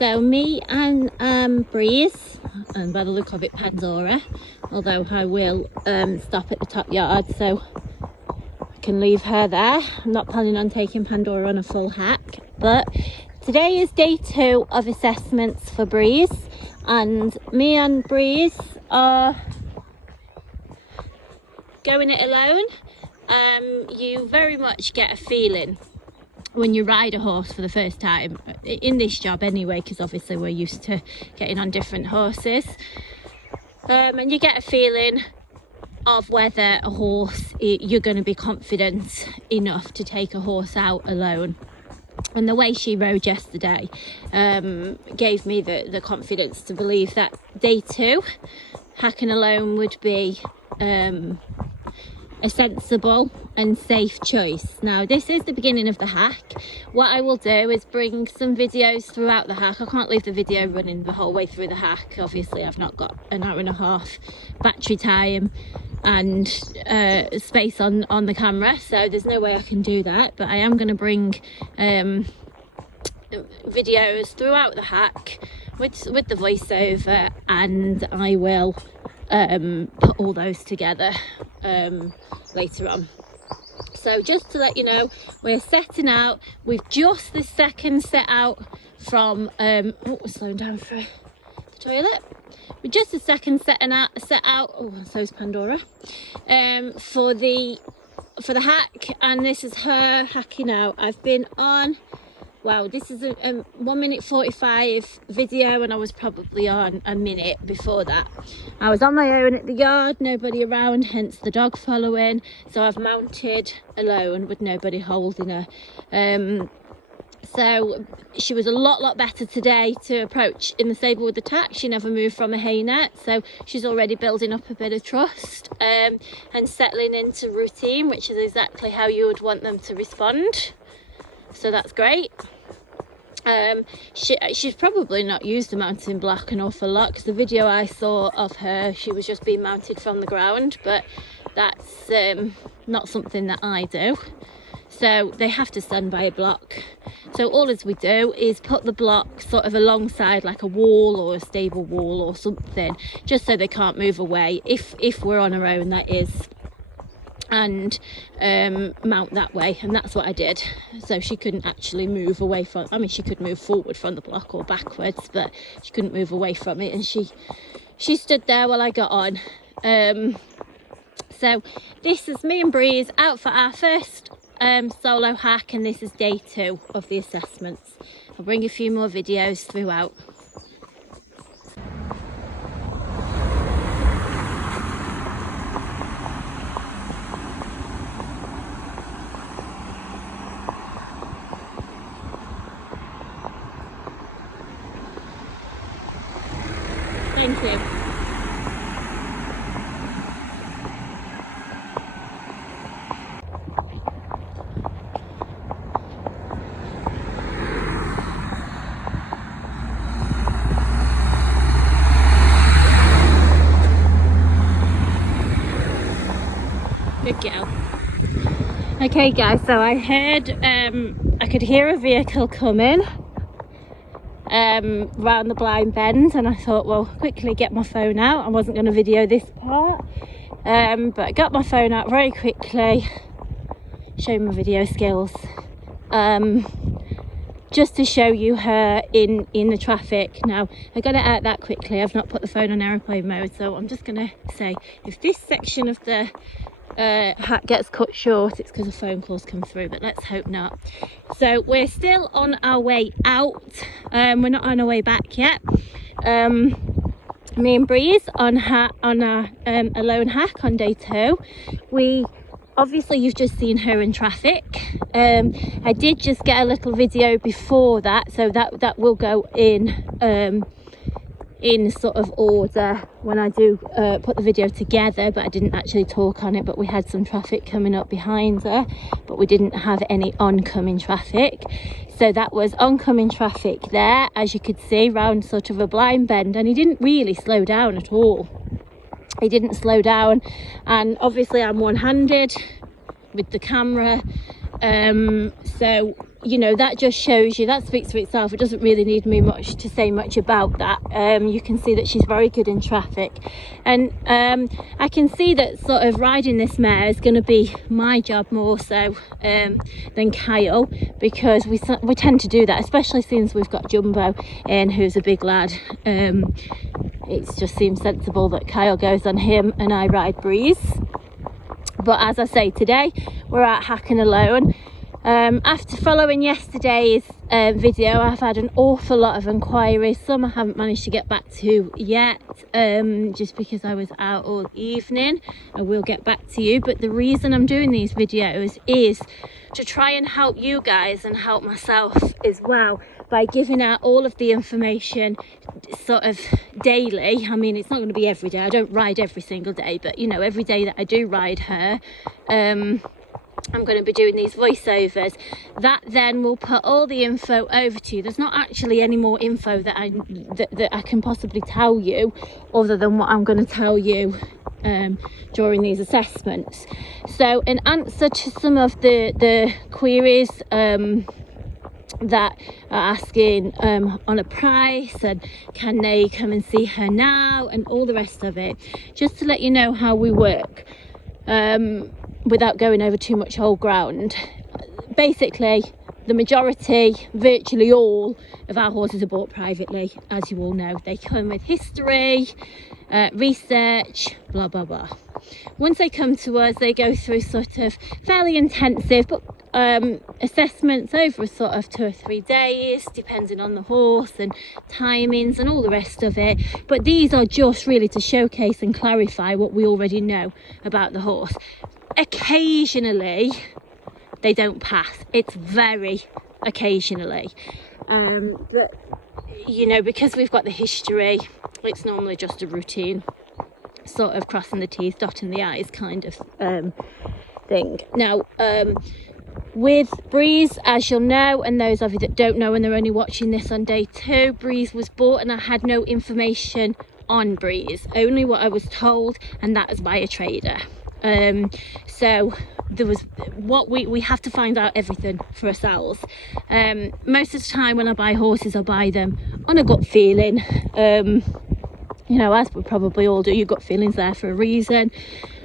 So me and Breeze, and by the look of it Pandora, although I will stop at the top yard so I can leave her there. I'm not planning on taking Pandora on a full hack, but today is day 2 of assessments for Breeze, and me and Breeze are going it alone. You very much get a feeling when you ride a horse for the first time, in this job anyway, because obviously we're used to getting on different horses, and you get a feeling of whether a horse, you're going to be confident enough to take a horse out alone. And the way she rode yesterday gave me the confidence to believe that day 2 hacking alone would be a sensible and safe choice. Now this is the beginning of the hack. What I will do is bring some videos throughout the hack. I can't leave the video running the whole way through the hack. Obviously I've not got an hour and a half battery time and space on the camera, so there's no way I can do that, but I am going to bring videos throughout the hack with the voiceover, and I will put all those together later on. So just to let you know, we're setting out. We've just this second set out from oh, we're slowing down for the toilet. We're just a second set out. Oh, so's Pandora. For the hack, and this is her hacking out. I've been on, wow, this is a 1:45 video, and I was probably on a minute before that. I was on my own at the yard, nobody around, hence the dog following, so I've mounted alone with nobody holding her. So she was a lot better today to approach in the stable with the tack. She never moved from a hay net, so she's already building up a bit of trust and settling into routine, which is exactly how you would want them to respond. So that's great. She's probably not used the mounting block an awful lot, because the video I saw of her, she was just being mounted from the ground, but that's not something that I do. So they have to stand by a block. So all as we do is put the block sort of alongside like a wall or a stable wall or something, just so they can't move away, if we're on our own, that is, and mount that way. And that's what I did. So she couldn't actually move away from, I mean, she could move forward from the block or backwards, but she couldn't move away from it, and she stood there while I got on. So this is me and Breeze out for our first solo hack, and this is day 2 of the assessments. I'll bring a few more videos throughout. Thank you. Good girl. Okay guys, so I heard I could hear a vehicle coming round the blind bend, and I thought, well, quickly get my phone out. I wasn't going to video this part, but I got my phone out very quickly, show my video skills, just to show you her in the traffic. Now I got it out that quickly. I've not put the phone on airplane mode, so I'm just going to say, if this section of the hack gets cut short, it's because a phone call's come through, but let's hope not. So we're still on our way out. We're not on our way back yet. Me and Breeze on our alone hack on day 2. We obviously, you've just seen her in traffic. I did just get a little video before that, so that will go in sort of order when I do put the video together, but I didn't actually talk on it. But we had some traffic coming up behind her, but we didn't have any oncoming traffic. So that was oncoming traffic there, as you could see, round sort of a blind bend, and he didn't really slow down at all. He didn't slow down, and obviously I'm one-handed with the camera, so you know, that just shows you, that speaks for itself. It doesn't really need me much to say much about that. You can see that she's very good in traffic, and I can see that sort of riding this mare is going to be my job more so than Kyle, because we tend to do that, especially since we've got Jumbo in, who's a big lad. It just seems sensible that Kyle goes on him and I ride Breeze. But as I say, today we're out hacking alone. After following yesterday's video, I've had an awful lot of inquiries. Some I haven't managed to get back to yet, just because I was out all evening. I will get back to you, but the reason I'm doing these videos is to try and help you guys and help myself as well, by giving out all of the information sort of daily. I mean, it's not going to be every day, I don't ride every single day, but you know, every day that I do ride her, I'm going to be doing these voiceovers. That then will put all the info over to you. There's not actually any more info that I can possibly tell you other than what I'm going to tell you during these assessments. So in answer to some of the queries that are asking on a price, and can they come and see her now, and all the rest of it, just to let you know how we work, without going over too much old ground. Basically, the majority, virtually all of our horses are bought privately, as you all know. They come with history, research, blah blah blah. Once they come to us, they go through sort of fairly intensive but assessments over a sort of 2 or 3 days, depending on the horse and timings and all the rest of it. But these are just really to showcase and clarify what we already know about the horse. Occasionally they don't pass, it's very occasionally, but you know, because we've got the history, it's normally just a routine sort of crossing the T's, dotting the I's kind of thing. Now with Breeze, as you'll know, and those of you that don't know and they're only watching this on day 2, Breeze was bought and I had no information on Breeze, only what I was told, and that was by a trader. So there was what we have to find out everything for ourselves. Most of the time when I buy horses, I buy them on a gut feeling. You know, as we probably all do, your gut feeling's there for a reason.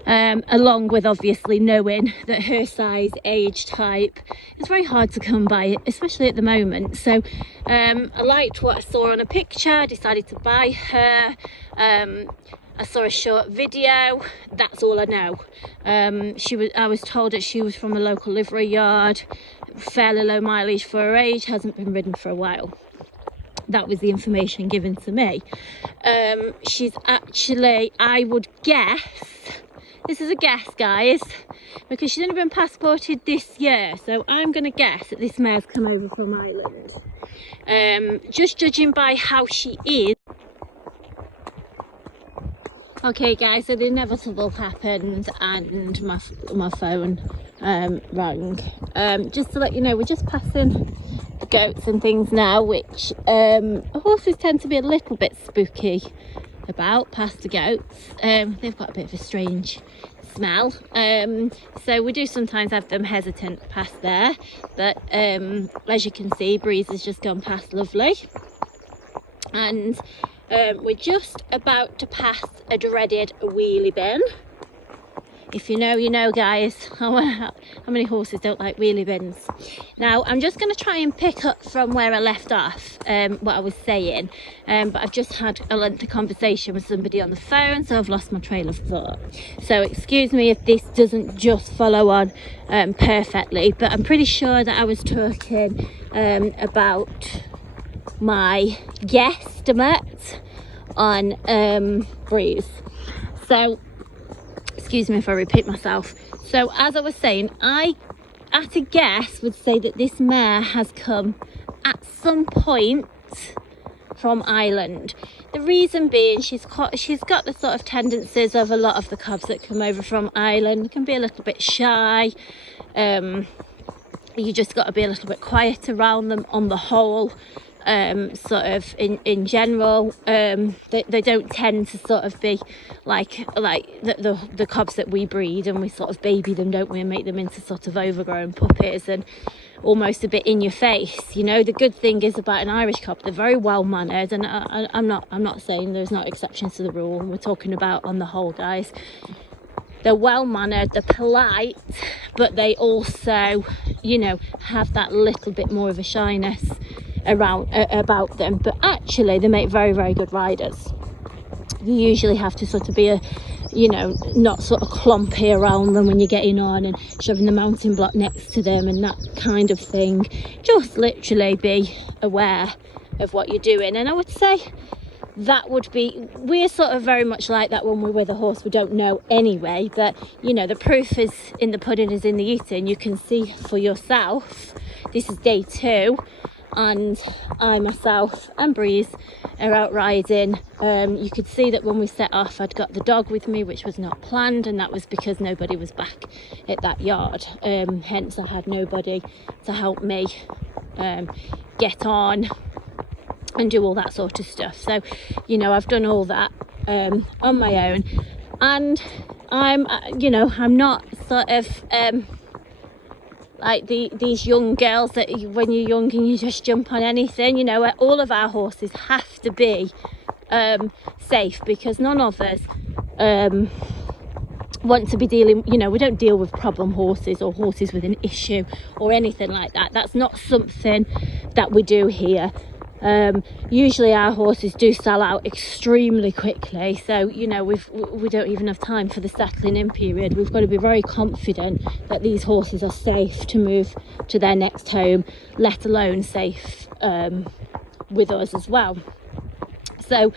Along with obviously knowing that her size, age, type is very hard to come by, especially at the moment. So I liked what I saw on a picture, I decided to buy her. I saw a short video, that's all I know. I was told that she was from a local livery yard, fairly low mileage for her age, hasn't been ridden for a while. That was the information given to me. She's actually, I would guess, this is a guess guys, because she's only been passported this year, so I'm going to guess that this mare's come over from Ireland. Just judging by how she is. Okay guys, so the inevitable happened and my phone rang. Just to let you know, we're just passing the goats and things now, which horses tend to be a little bit spooky about past the goats. They've got a bit of a strange smell, so we do sometimes have them hesitant past there, but as you can see, Breeze has just gone past lovely, and we're just about to pass a dreaded wheelie bin. If you know, you know guys. How many horses don't like wheelie bins? Now I'm just going to try and pick up from where I left off, what I was saying, but I've just had a lengthy conversation with somebody on the phone, so I've lost my trail of thought. So excuse me if this doesn't just follow on perfectly, but I'm pretty sure that I was talking about my guesstimate on Breeze. So excuse me if I repeat myself. So as I was saying, I at a guess would say that this mare has come at some point from Ireland. The reason being, she's got the sort of tendencies of a lot of the cubs that come over from Ireland. Can be a little bit shy, you just got to be a little bit quiet around them on the whole. Sort of in general, they don't tend to sort of be like the cubs that we breed, and we sort of baby them, don't we, and make them into sort of overgrown puppies. And almost a bit in your face. You know, the good thing is about an Irish cob, they're very well mannered, and I'm not saying there's not exceptions to the rule. We're talking about on the whole, guys. They're well mannered, they're polite, but they also, you know, have that little bit more of a shyness around about them. But actually, they make very, very good riders. You usually have to sort of be you know, not sort of clumpy around them when you're getting on and shoving the mountain block next to them and that kind of thing. Just literally be aware of what you're doing. And I would say that would be, we're sort of very much like that when we're with a horse we don't know anyway, but you know, the proof is in the pudding is in the eating. You can see for yourself. This is day 2 and I myself and Breeze are out riding. You could see that when we set off I'd got the dog with me, which was not planned, and that was because nobody was back at that yard, hence I had nobody to help me get on and do all that sort of stuff. So you know, I've done all that on my own, and I'm you know, I'm not sort of like these young girls that when you're young and you just jump on anything. You know, all of our horses have to be safe, because none of us want to be dealing, you know, we don't deal with problem horses or horses with an issue or anything like that. That's not something that we do here. Usually our horses do sell out extremely quickly, so you know, we don't even have time for the settling in period. We've got to be very confident that these horses are safe to move to their next home, let alone safe with us as well. So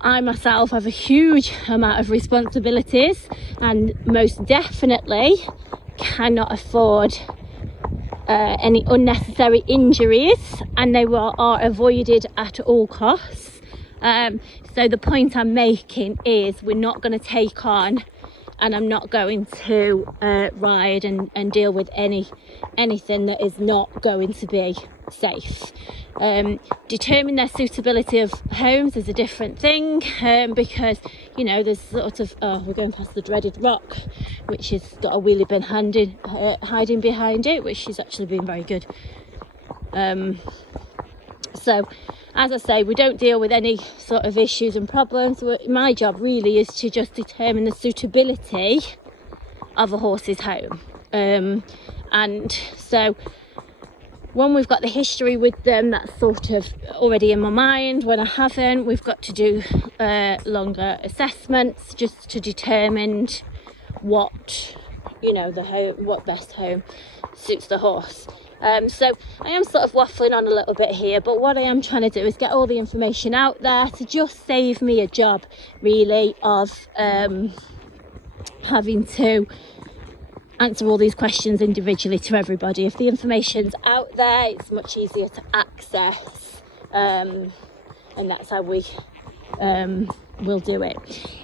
I myself have a huge amount of responsibilities, and most definitely cannot afford any unnecessary injuries, and they are avoided at all costs. So the point I'm making is we're not going to take on, and I'm not going to ride and deal with anything that is not going to be safe. Determine their suitability of homes is a different thing, because you know, there's sort of we're going past the dreaded rock, which has got a wheelie bin hiding behind it, which has actually been very good. So as I say, we don't deal with any sort of issues and problems. My job really is to just determine the suitability of a horse's home, and so when we've got the history with them, that's sort of already in my mind. When I haven't, we've got to do longer assessments just to determine what, you know, the home, what best home suits the horse. So I am sort of waffling on a little bit here, but what I am trying to do is get all the information out there to just save me a job really of having to answer all these questions individually to everybody. If the information's out there, it's much easier to access, and that's how we will do it.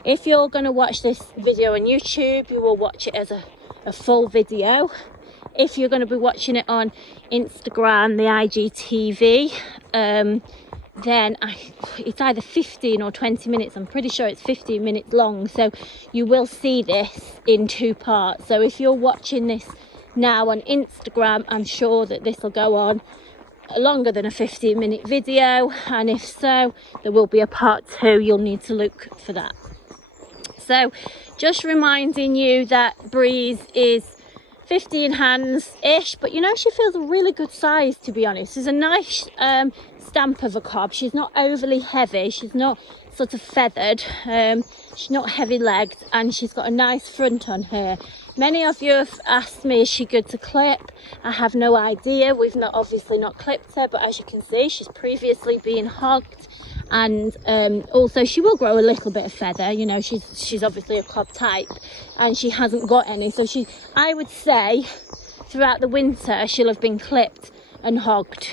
If you're going to watch this video on YouTube, you will watch it as a full video. If you're going to be watching it on Instagram, the IGTV, then it's either 15 or 20 minutes. I'm pretty sure it's 15 minutes long, so you will see this in 2 parts. So if you're watching this now on Instagram, I'm sure that this will go on longer than a 15-minute video, and if so, there will be a part 2. You'll need to look for that. So just reminding you that Breeze is 15 hands ish, but you know, she feels a really good size, to be honest. She's a nice stamp of a cob. She's not overly heavy, she's not sort of feathered, she's not heavy legged, and she's got a nice front on her. Many of you have asked me, is she good to clip? I have no idea. We've obviously not clipped her, but as you can see, she's previously been hogged, and also she will grow a little bit of feather. You know, she's obviously a cob type, and she hasn't got any, so I would say throughout the winter she'll have been clipped and hogged.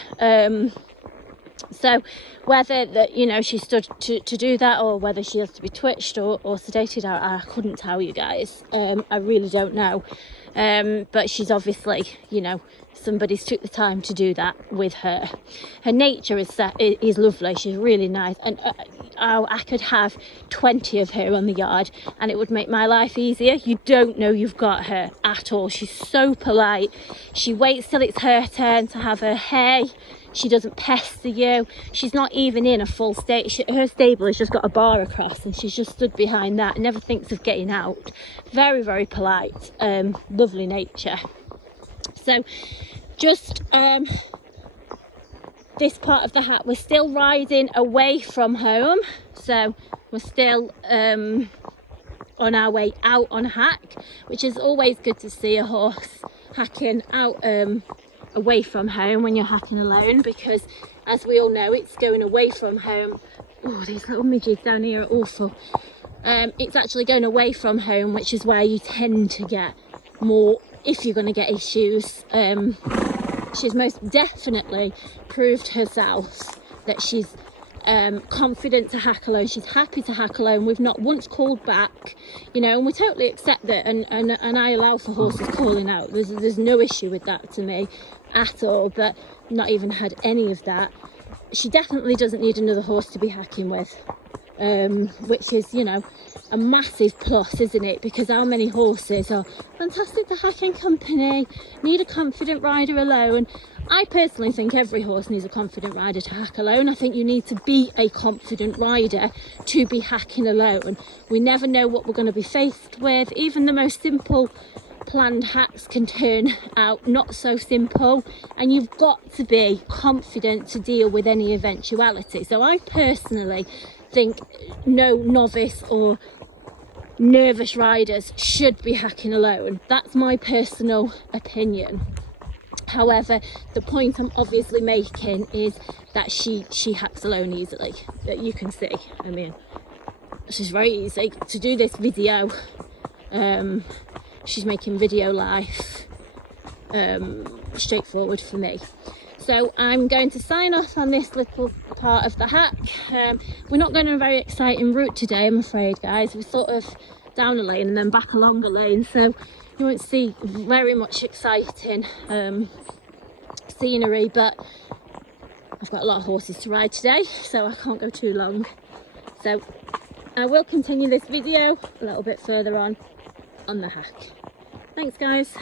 So whether that, you know, she's stood to do that, or whether she has to be twitched or sedated, I couldn't tell you guys. I really don't know. but she's obviously, you know, somebody's took the time to do that with her. Her nature is lovely. She's really nice, and I could have 20 of her on the yard and it would make my life easier. You don't know you've got her at all. She's so polite. She waits till it's her turn to have her hay. She doesn't pester you. She's not even in a full state. Her stable has just got a bar across and she's just stood behind that and never thinks of getting out. Very, very polite. Lovely nature. So just this part of the hack, we're still riding away from home, so we're still on our way out on hack, which is always good to see a horse hacking out away from home when you're hacking alone, because as we all know, it's going away from home. Oh, these little midges down here are awful. It's actually going away from home, which is where you tend to get more, if you're going to get issues. She's most definitely proved herself that she's confident to hack alone. She's happy to hack alone. We've not once called back, you know, and we totally accept that, and I allow for horses calling out. There's no issue with that to me at all, but not even had any of that. She definitely doesn't need another horse to be hacking with, which is, you know, a massive plus, isn't it? Because how many horses are fantastic to hack in company, need a confident rider alone. I personally think every horse needs a confident rider to hack alone. I think you need to be a confident rider to be hacking alone. We never know what we're going to be faced with. Even the most simple planned hacks can turn out not so simple, and you've got to be confident to deal with any eventuality. So I personally think no novice or nervous riders should be hacking alone. That's my personal opinion. However, the point I'm obviously making is that she hacks alone easily. You can see, I mean, she's very easy to do this video. She's making video life straightforward for me. So I'm going to sign off on this little part of the hack. We're not going on a very exciting route today, I'm afraid, guys. We're sort of down a lane and then back along a lane, so you won't see very much exciting scenery, but I've got a lot of horses to ride today, so I can't go too long. So I will continue this video a little bit further on the hack. Thanks, guys.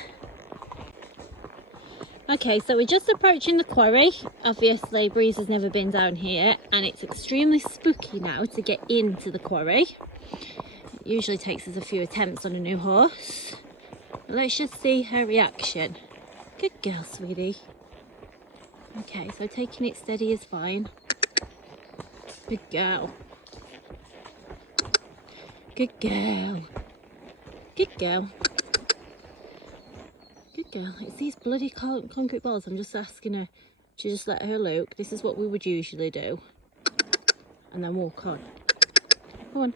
Okay, so we're just approaching the quarry. Obviously, Breeze has never been down here, and it's extremely spooky now to get into the quarry. It usually takes us a few attempts on a new horse. But let's just see her reaction. Good girl, sweetie. Okay, so taking it steady is fine. Good girl. Good girl. Good girl. Good girl. It's these bloody concrete balls. I'm just asking her to just let her look. This is what we would usually do. And then walk on. Go on.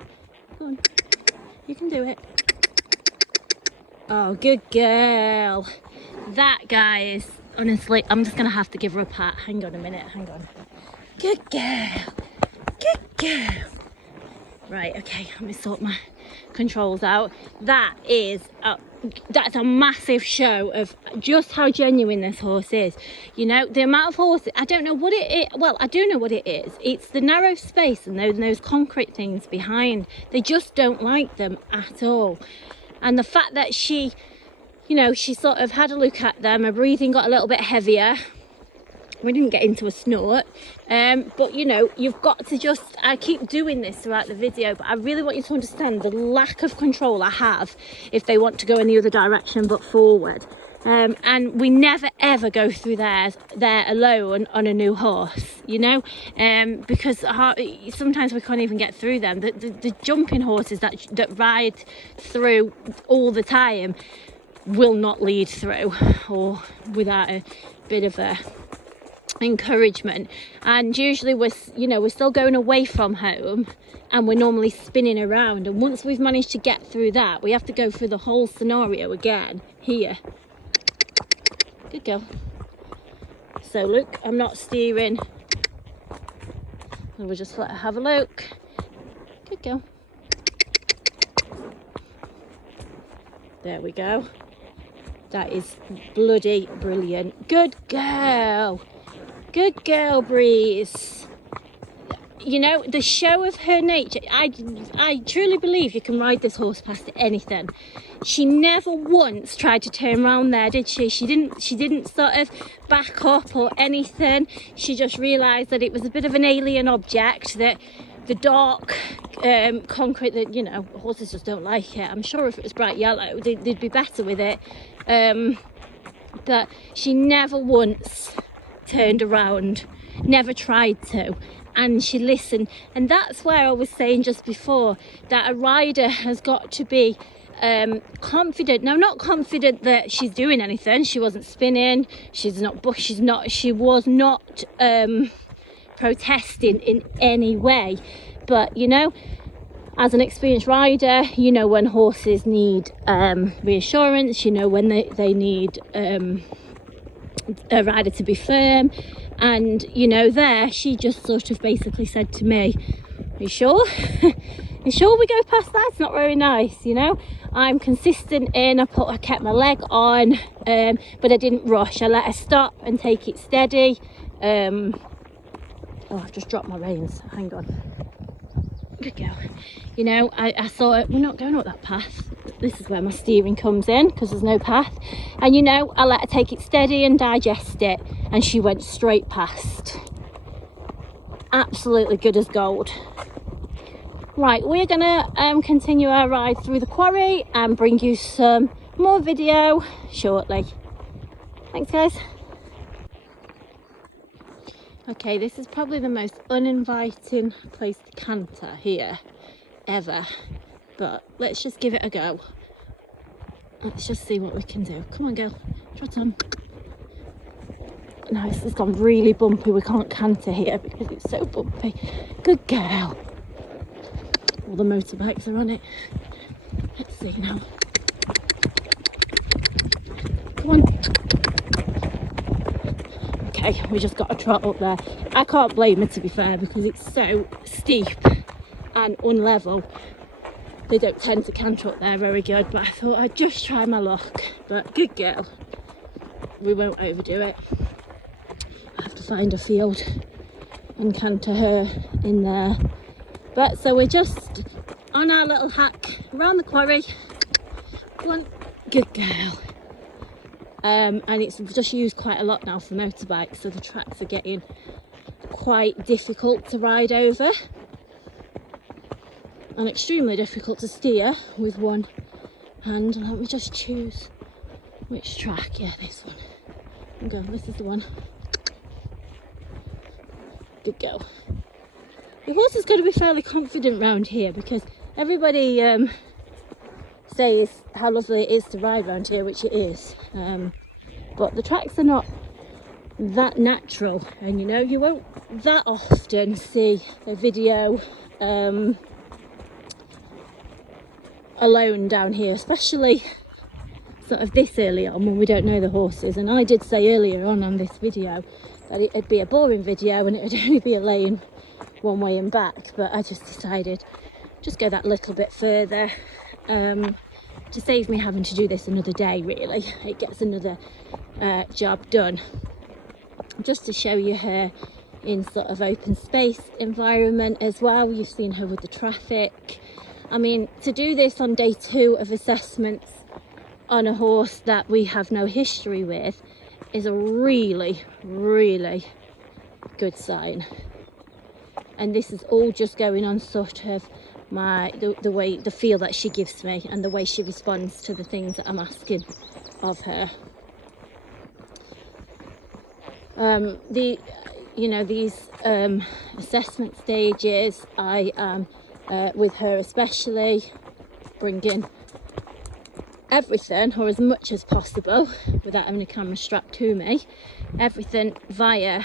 Go on. You can do it. Oh, good girl. That, guys, honestly, I'm just going to have to give her a pat. Hang on a minute. Hang on. Good girl. Good girl. Right, okay. Let me sort my controls out. That is that's a massive show of just how genuine this horse is. You know, the amount of horses, I don't know what it is. Well, I do know what it is. It's the narrow space and those concrete things behind. They just don't like them at all. And the fact that she, you know, she sort of had a look at them, her breathing got a little bit heavier. We didn't get into a snort, but you know, you've got to just, I keep doing this throughout the video, but I really want you to understand the lack of control I have if they want to go in the other direction but forward. And we never ever go through there alone on a new horse, you know, because sometimes we can't even get through them. The jumping horses that ride through all the time will not lead through, or without a bit of a encouragement. And usually we're still going away from home and we're normally spinning around, and once we've managed to get through that, we have to go through the whole scenario again here. Good girl. So look, I'm not steering, and we'll just let her have a look. Good girl. There we go. That is bloody brilliant. Good girl. Good girl, Breeze. You know, the show of her nature, I truly believe you can ride this horse past anything. She never once tried to turn around there, did she? She didn't sort of back up or anything. She just realised that it was a bit of an alien object, that the dark concrete, that, you know, horses just don't like it. I'm sure if it was bright yellow, they'd be better with it. But she never once turned around, never tried to. And she listened, and that's where I was saying just before that a rider has got to be confident. Now, not confident that she's doing anything. She wasn't spinning, she was not protesting in any way, but you know, as an experienced rider, you know when horses need reassurance, you know when they need a rider to be firm. And you know, there she just sort of basically said to me, "You sure? You sure we go past that? It's not very nice, you know." I'm consistent in, I kept my leg on, but I didn't rush. I let her stop and take it steady. Oh, I've just dropped my reins. Hang on. Good girl. You know, I thought, we're not going up that path. This is where my steering comes in, because there's no path. And you know, I let her take it steady and digest it, and she went straight past. Absolutely good as gold. Right, we're gonna continue our ride through the quarry and bring you some more video shortly. Thanks, guys. Okay, this is probably the most uninviting place to canter here ever, but let's just give it a go. Let's just see what we can do. Come on, girl, trot on. No, it's gone really bumpy. We can't canter here because it's so bumpy. Good girl. All the motorbikes are on it. Let's see now. Come on. Okay, we just got a trot up there. I can't blame her, to be fair, because it's so steep and unlevel. They don't tend to canter up there very good, but I thought I'd just try my luck. But good girl. We won't overdo it. I have to find a field and canter her in there. But so we're just on our little hack around the quarry. Come on, good girl. And it's just used quite a lot now for motorbikes, so the tracks are getting quite difficult to ride over and extremely difficult to steer with one hand. Let me just choose which track. Yeah, this one. Okay, this is the one. Good girl. The horse has got to be fairly confident round here, because everybody says how lovely it is to ride round here, which it is, but the tracks are not that natural, and you know, you won't that often see a video alone down here, especially sort of this early on when we don't know the horses. And I did say earlier on this video that it'd be a boring video and it'd only be a lane one way and back, but I just decided just go that little bit further to save me having to do this another day. Really, it gets another job done. Just to show you her in sort of open space environment as well. You've seen her with the traffic. I mean, to do this on day 2 of assessments on a horse that we have no history with is a really, really good sign. And this is all just going on sort of the feel that she gives me and the way she responds to the things that I'm asking of her. These assessment stages, I am with her especially bringing everything, or as much as possible without having a camera strapped to me, everything via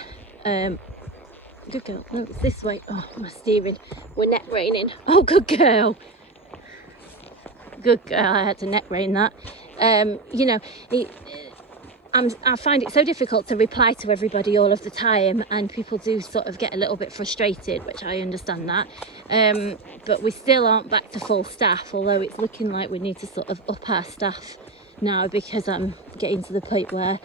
good girl. No, it's this way. Oh, my steering. We're neck reining. Oh, good girl. Good girl. I had to neck rein that. You know, I find it so difficult to reply to everybody all of the time, and people do sort of get a little bit frustrated, which I understand that. But we still aren't back to full staff, although it's looking like we need to sort of up our staff now because I'm getting to the point where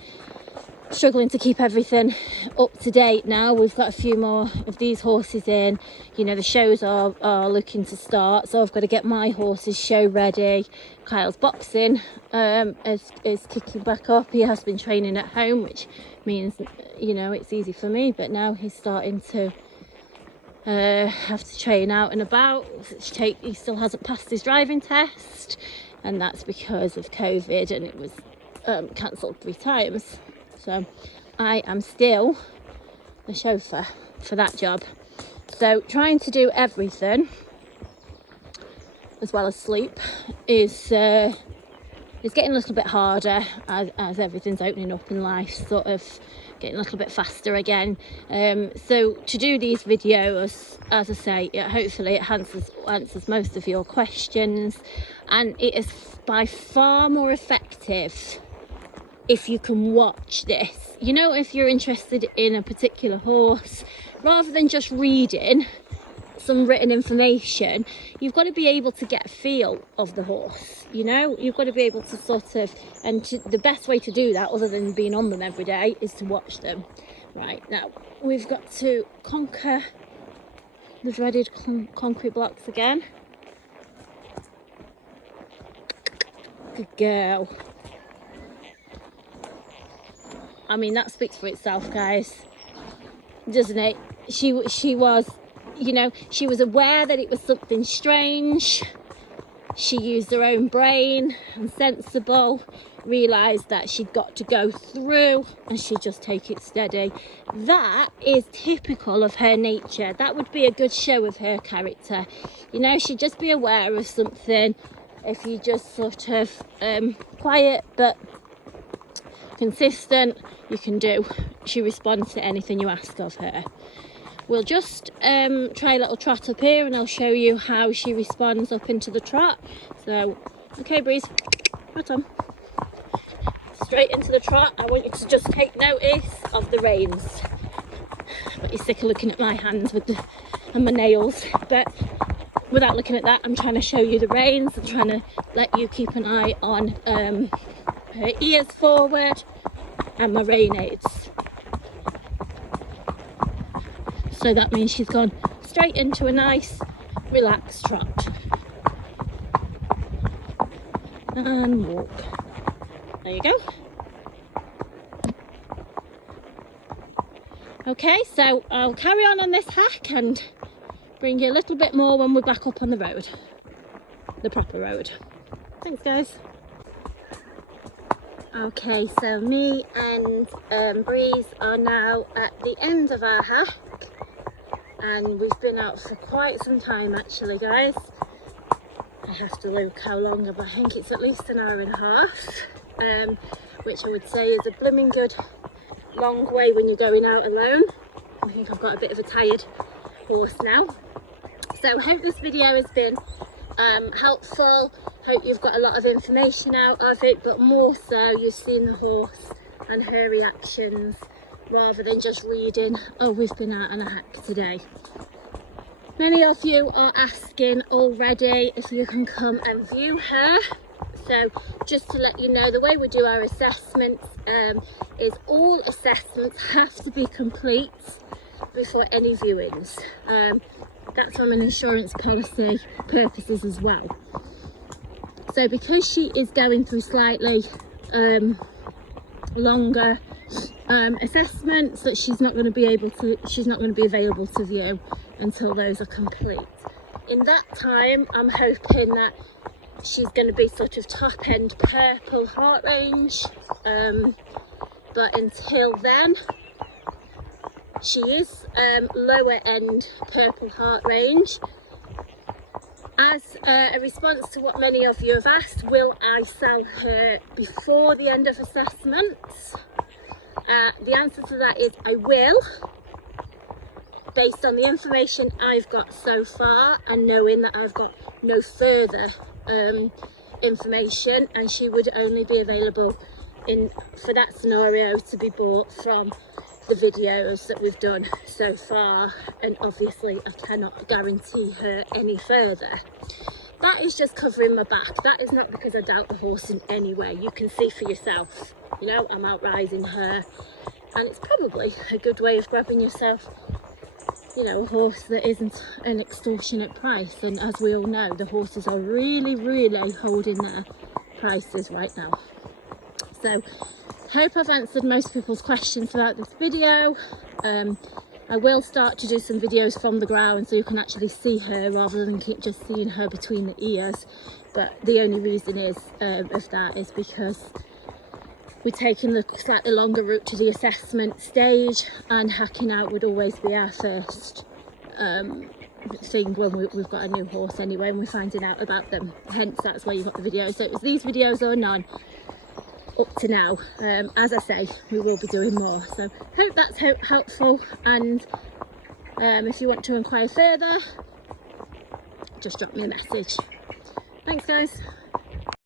I'm struggling to keep everything up to date now. We've got a few more of these horses in, you know, the shows are looking to start, so I've got to get my horses show ready. Kyle's boxing is kicking back up. He has been training at home, which means, you know, it's easy for me, but now he's starting to have to train out and about. He still hasn't passed his driving test, and that's because of COVID, and it was cancelled 3 times. So I am still the chauffeur for that job. So trying to do everything as well as sleep is getting a little bit harder as everything's opening up in life, sort of getting a little bit faster again. So to do these videos, as I say, hopefully it answers most of your questions, and it is by far more effective if you can watch this. You know, if you're interested in a particular horse, rather than just reading some written information, you've got to be able to get a feel of the horse. You know, you've got to be able to sort of, and the best way to do that, other than being on them every day, is to watch them. Right, now we've got to conquer the dreaded concrete blocks again. Good girl. I mean, that speaks for itself, guys, doesn't it? She was, you know, she was aware that it was something strange. She used her own brain and sensible, realised that she'd got to go through, and she'd just take it steady. That is typical of her nature. That would be a good show of her character. You know, she'd just be aware of something. If you just sort of quiet but consistent, you can do. She responds to anything you ask of her. We'll just try a little trot up here, and I'll show you how she responds up into the trot. So, okay, Breeze, right on. Straight into the trot. I want you to just take notice of the reins. But you're sick of looking at my hands and my nails. But without looking at that, I'm trying to show you the reins. I'm trying to let you keep an eye on her ears forward and my rein aids. So that means she's gone straight into a nice relaxed trot. And walk. There you go. Okay, so I'll carry on this hack and bring you a little bit more when we're back up on the road. The proper road. Thanks, guys. Okay, so me and Breeze are now at the end of our hack, and we've been out for quite some time actually, guys. I have to look how long, but I think it's at least an hour and a half, which I would say is a blooming good long way when you're going out alone. I think I've got a bit of a tired horse now. So I hope this video has been helpful. Hope you've got a lot of information out of it, but more so you've seen the horse and her reactions rather than just reading, oh, we've been out on a hack today. Many of you are asking already if you can come and view her. So just to let you know, the way we do our assessments is all assessments have to be complete before any viewings. That's from an insurance policy purposes as well. So because she is going through slightly longer assessments, that she's not going to be available to view until those are complete. In that time, I'm hoping that she's going to be sort of top end purple heart range, but until then she is lower end purple heart range. As a response to what many of you have asked, will I sell her before the end of assessments? The answer to that is I will, based on the information I've got so far and knowing that I've got no further information, and she would only be available for that scenario to be bought from the videos that we've done so far, and obviously I cannot guarantee her any further. that is just covering my back. That is not because I doubt the horse in any way. You can see for yourself, you know, I'm out riding her, and it's probably a good way of grabbing yourself, you know, a horse that isn't an extortionate price. And as we all know, the horses are really holding their prices right now. So hope I've answered most people's questions throughout this video. I will start to do some videos from the ground so you can actually see her rather than keep just seeing her between the ears. But the only reason is of that is because we're taking the slightly longer route to the assessment stage, and hacking out would always be our first thing when we've got a new horse anyway, and we're finding out about them. Hence that's why you got the video. So it was these videos or none up to now. As I say, we will be doing more, so hope that's helpful. And if you want to inquire further, just drop me a message. Thanks guys.